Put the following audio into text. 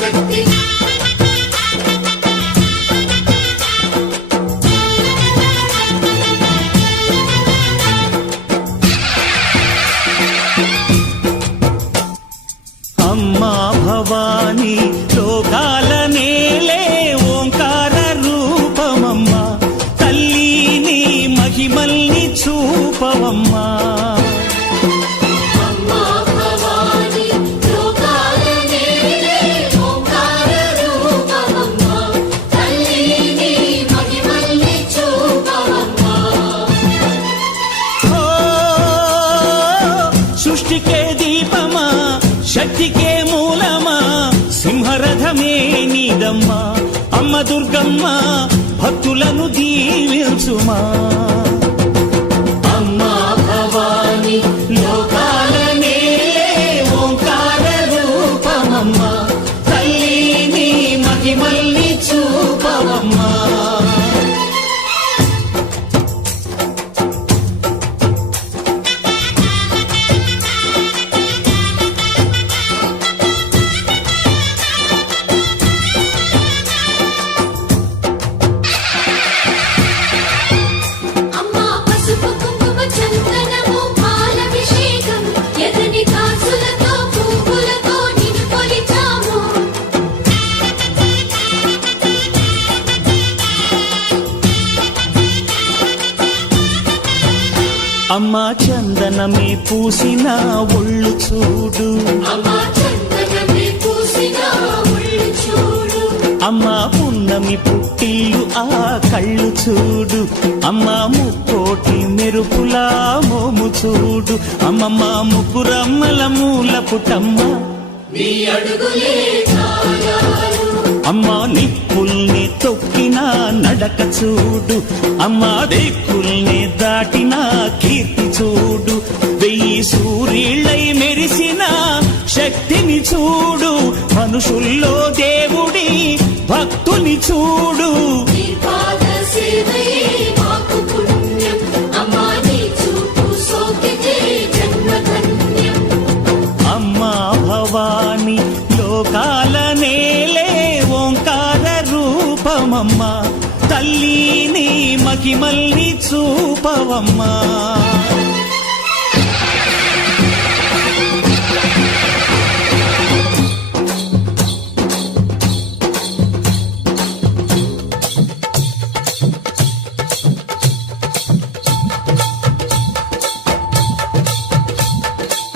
శక్తి అమ్మా భవాని లోకాల నేలే ఓంకార రూపమమ్మా తల్లిని మహిమల్ని చూపవమ్మా సృష్టికే దీపమా శక్తికే మూలమా సింహరథమే నీదమ్మా అమ్మ దుర్గమ్మ భక్తులను దీవించుమా అమ్మా భవాని లోకాల నేలే ఓంకార రూపమమ్మా తల్లిని మహిమల్ని చూపవమ్మా అమ్మా చందనమే పూసిన ఒళ్ళు చూడు అమ్మా పున్నమి పుట్టిల్లు ఆ కళ్ళు చూడు అమ్మా ముక్కోటి మెరుపులా మోము చూడు అమ్మమ్మ ముగ్గురమ్మల మూల పుటమ్మ అమ్మా నిప్పుల్ని తొక్కిన నడక చూడు అమ్మా దిక్కుల్ని దాటిన కీర్తి చూడు 1000 సూర్యుళ్ళై మెరిసిన శక్తిని చూడు మనుషుల్లో దేవుడి భక్తుని చూడు అమ్మా భవాని లోకాల నేలే ఓంకార రూపమమ్మా తల్లిని మహిమల్ని చూపవమ్మా